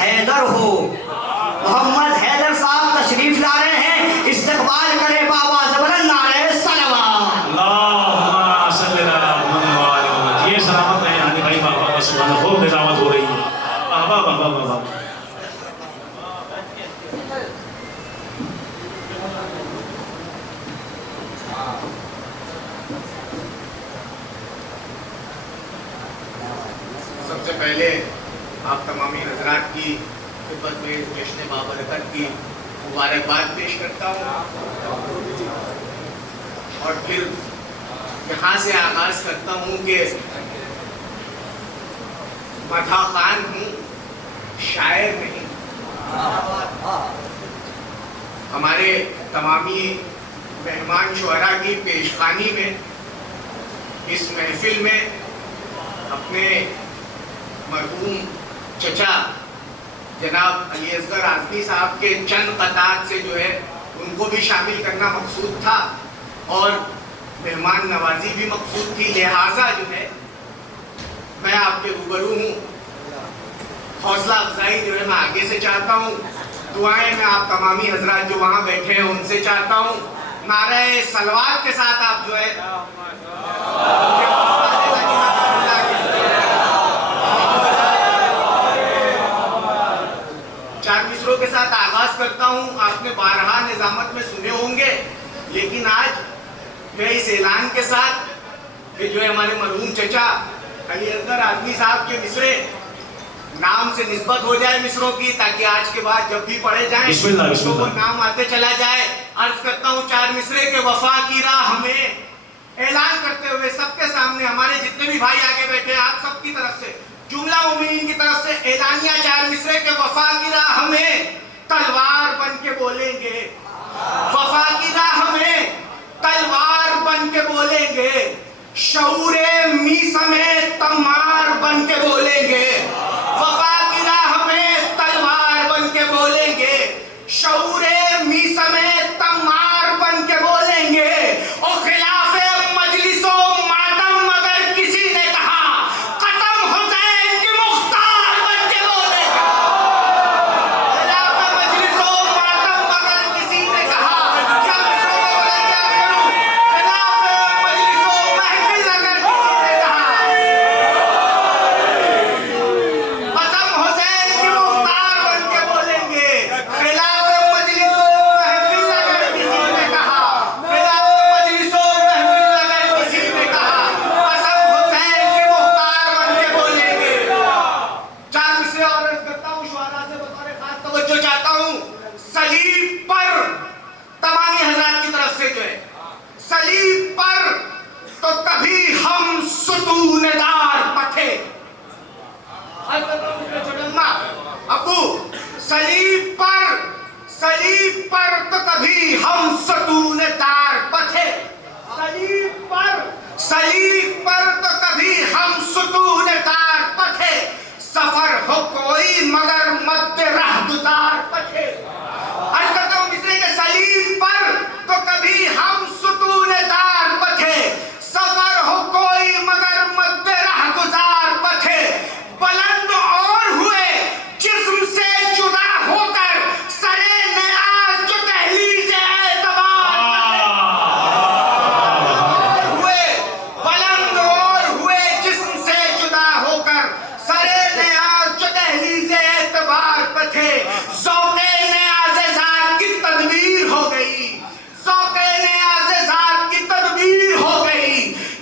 हैदर हो। मोहम्मद हैदर साहब तशरीफ ला रहे हैं, इस्तकबाल करे बाबा ज़बरन नारे सलावत। अल्लाहुम्मा सल्ली अला मुहम्मद। ये सलामत है हाजी भाई बाबा का सुभान खूब निजामत हो रही है। बाबा बाबा बाबा सबसे पहले आप तमामी हजरात की खिदमत में जश्न बाबरकत की मुबारकबाद पेश करता हूँ और फिर यहाँ से आगाज़ करता हूँ कि मथा खान हूँ, शायर नहीं। हमारे तमामी मेहमान शुअरा की पेशखानी में इस महफिल में अपने मरहूम चचा जनाब अली असगर आज़मी साहब के चंद क़तात से जो है उनको भी शामिल करना मकसूद था और मेहमान नवाजी भी मकसूद थी। लिहाजा जो है मैं आपके रूबरू हूँ, हौसला अफजाई जो है मैं आगे से चाहता हूँ, दुआएं मैं आप तमामी हजरात जो वहाँ बैठे हैं उनसे चाहता हूँ। नारे सलवात के साथ आप जो है चार मिसरों के साथ आगाज करता हूँ। आपने बारहा निजामत में सुने होंगे, लेकिन आज मैं इस ऐलान के साथ कि जो है हमारे मरहूम चचा अली असगर आज़मी साहब के मिसरे नाम से निस्बत हो जाए मिसरों की, ताकि आज के बाद जब भी पढ़े जाए तो वो नाम आते चला जाए। अर्ज करता हूँ चार मिसरे के वफा की राह में ऐलान करते हुए सबके सामने, हमारे जितने भी भाई आगे बैठे हैं आप सबकी तरफ से, जुमला मोमिनीन की तरफ से ऐलानिया चार मिसरे के वफा की राह में तलवार बन के बोलेंगे, वफा की राह में तलवार बन के बोलेंगे, शऊरे मीसा में तमार बन के बोलेंगे, वफा की राह में तलवार बन के बोलेंगे, शऊरे मीसा में तमार बन के बोलेंगे। और खिलाफे मजलिसो मातम अगर किसी ने कहा कदम हुसैन की मुख्तार बन के बोलेंगे। खिलाफे मजलिसो मातम अगर किसी ने कहा, क्या मिसरों में बोले क्या करूं, खिलाफे मजलिसो महफिल अगर किसी ने कहा कदम हुसैन की मुख्तार बन के बोलेंगे। खिलाफे मजलिसो महफिल अगर किसी ने कहा, खिलाफे मजलिसो महफिल अगर किसी ने कहा कदम हुसैन की मुख्तार बन के बोलेंगे। चार मिसरे और अर्ज करता हूँ, शुआरा से बतौर खास तवज्जो चाहता हूँ। सलीब पर तमामी हजरात की तरफ से जो है, सलीब पर तो कभी हम सुतूनेदार पथे। अर्ज करता हूँ मेरे छोटे अम्मा अब्बू, सलीब पर तो कभी हम सुतूनेदार पथे। सलीब पर तो कभी हम सुतूनेदार पथे। सफर हो कोई मगर मध्य राह गुजार पथे। अर्ज करता हूँ मिसरे के सलीब पर तो कभी हम सुतूनेदार पथे। सफर हो कोई मगर मध्य राह गुजार पथे। बुलंद और हुए जिस्म से जुदा होकर सरे नियाज़ जो दहलीज़ एतबार हुए। बुलंद और हुए जिस्म से जुदा होकर सरे नियाज़ जो दहलीज़ एतबार पथे। ज़ौक़े नियाज़ ज़ात की तदबीर हो गई, ज़ौक़े नियाज़ ज़ात की तदबीर हो गई।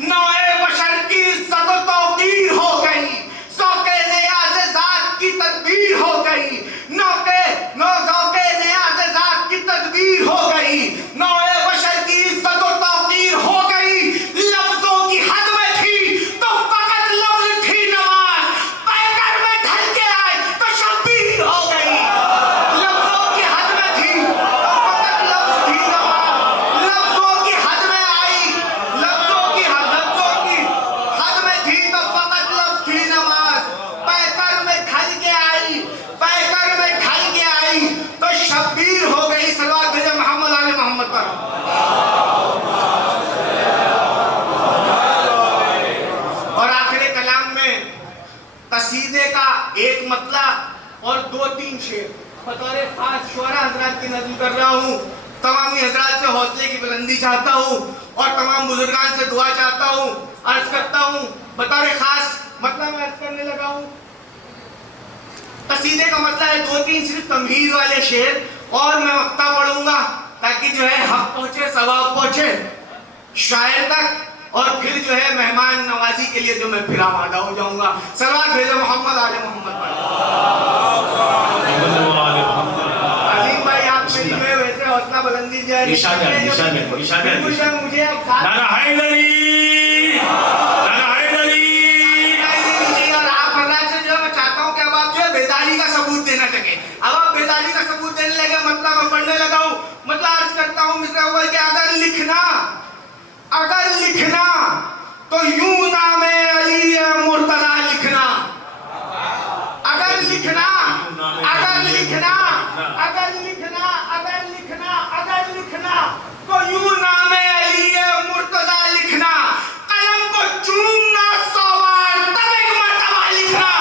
नौए बशर की इज़्ज़त व तौक़ीर हो गई, ज़ौक़े नियाज़ ज़ात की तदबीर हो गई। ज़ौक़े नियाज़ ज़ात की तदबीर हो गई, नौए बशर की इज़्ज़त व तौक़ीर हो गई। लफ्ज़ों की हद में थी तो फ़कत लफ्ज़ थी नवाज़, पैकर में ढल के आए तो शब्बीर हो गई। 3 शेर बतौर खास शोरा हजरात की नज़्म कर रहा हूँ। तमामी हजरात से हौसले की बुलंदी चाहता हूँ और तमाम बुजुर्गान से दुआ चाहता हूँ। अर्ज करता हूँ बतौर खास, मतलब मैं अर्ज करने लगा हूँ। कसीदे का मतलब है 2-3 सिर्फ तमहीद वाले शेर और मैं वक्ता पढ़ूंगा ताकि जो है हक पहुंचे, सवाब पहुंचे शायर तक, और फिर जो है मेहमान नवाजी के लिए जो मैं फिर आमादा हो जाऊंगा। सलावत भेजो मोहम्मद आले मोहम्मद पर। अजीम भाई आप मेरी जो है वैसे हौसला बुलंदी जो है मुझे अब नाना हैदरी, नाना हैदरी। और आप हजरात से जो मैं चाहता हूँ कि अब आप जो है बेदारी का सबूत देना लगे। अब आप बेदारी का सबूत देने लगे, मतलब मैं पढ़ने लगा हूँ। मतलब अर्ज करता हूँ मिस्र अव्वल के अगर लिखना तो यूं नामे अली मुर्तजा लिखना। अगर लिखना तो यूं नामे अली मुर्तजा लिखना। कलम को चूमना 100 बार तब एक मर्तबा लिखना।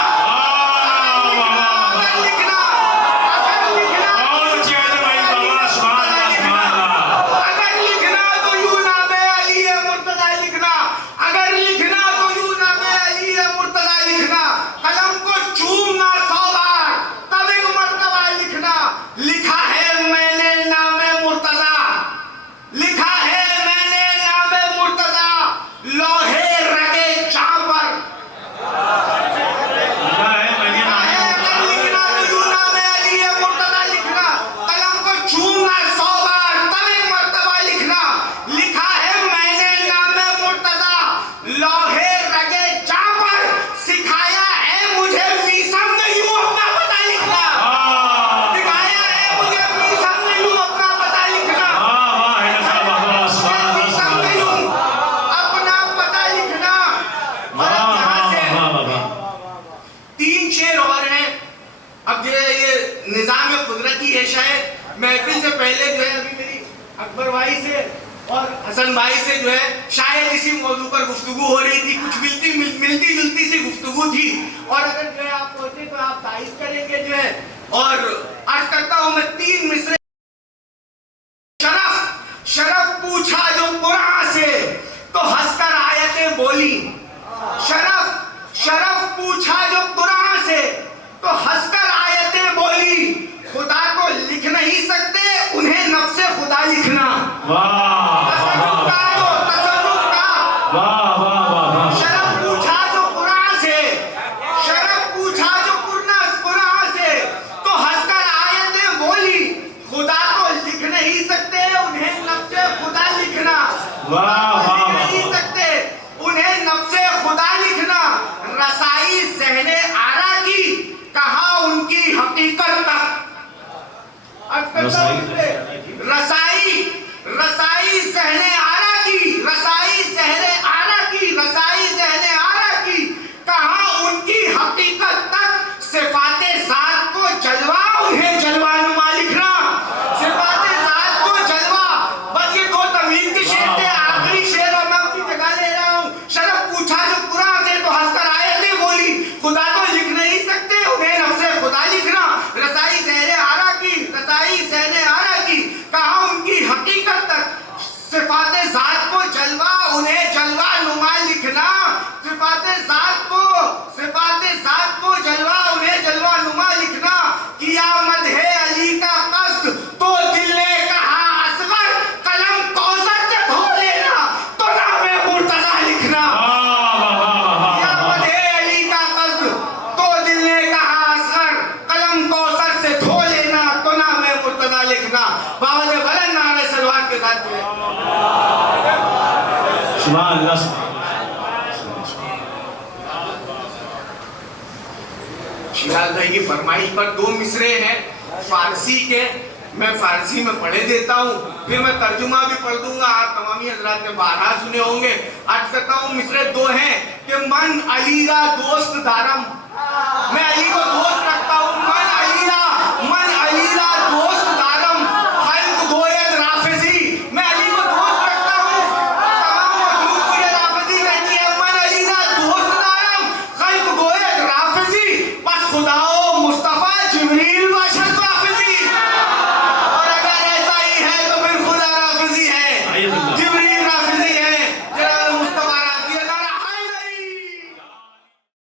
महफिल से पहले जो है अभी मेरी अकबर भाई से और हसन भाई से जो है शायद इसी मौजू पर गुफ्तगू हो रही थी। कुछ मिलती जुलती सी गुफ्तगू थी और अगर जो है आप पहुंचे तो आप तारीफ करेंगे जो है। और अर्ज करता हूं मैं 3 मिसरे। शरफ पूछा जो कुरान से तो हंसकर आयतें बोली। शरफ पूछा जो कुरान से तो हंसकर आयतें बोली। खुदा को लिख नहीं सकते उन्हें नफ्से खुदा लिखना। शरफ पूछा जो कुरान से तो हंसकर आयतें बोली। खुदा को लिख नहीं सकते उन्हें नफ्से खुदा लिखना। उन्हें नफ्से खुदा लिखना। रसाई सहने आरा की कहा उनकी हकीकत तक। रसाई सहने आरा की कहा उनकी हकीकत तक। सिफाते ज़ात को जलवा उन्हें जलवा नुमा लिखना। सिफाते ज़ात को जलवा। बस ये 2 तमीज़ के शेर थे, आखिरी शेर और मैं अपनी जगह ले रहा हूँ। शरफ पूछा जो कुरान से तो हंसकर आयतें बोली। खुदा को लिख नहीं सकते उन्हें नफ्से खुदा लिखना। रसाई सहने आरा की कहा उनकी हकीकत तक। सिफाते ज़ात को जलवा उन्हें जलवा नुमा लिखना। सिफाते ज़ात को जलवा उन्हें जलवा नुमा लिखना। किया मदहे अली का कस्द तो दिल ने कहा असगर। कलम कौसर से धो लेना तो नामे मुर्तजा लिखना। किया मदहे अली का कस्द तो दिल ने कहा असगर। कलम कौसर से धो लेना तो नामे मुर्तजा लिखना। बाबा से बुलंद नारे सलवात के साथ शिराज भाई की फरमाइश पर 2 मिसरे हैं फारसी के। मैं फारसी में पढ़े देता हूँ, फिर मैं तर्जुमा भी पढ़ दूंगा। आप तमामी हजरात ने 12 सुने होंगे। अर्ज करता हूँ मिसरे 2 हैं कि मन अली का दोस्त दारम। मैं अली को दोस्त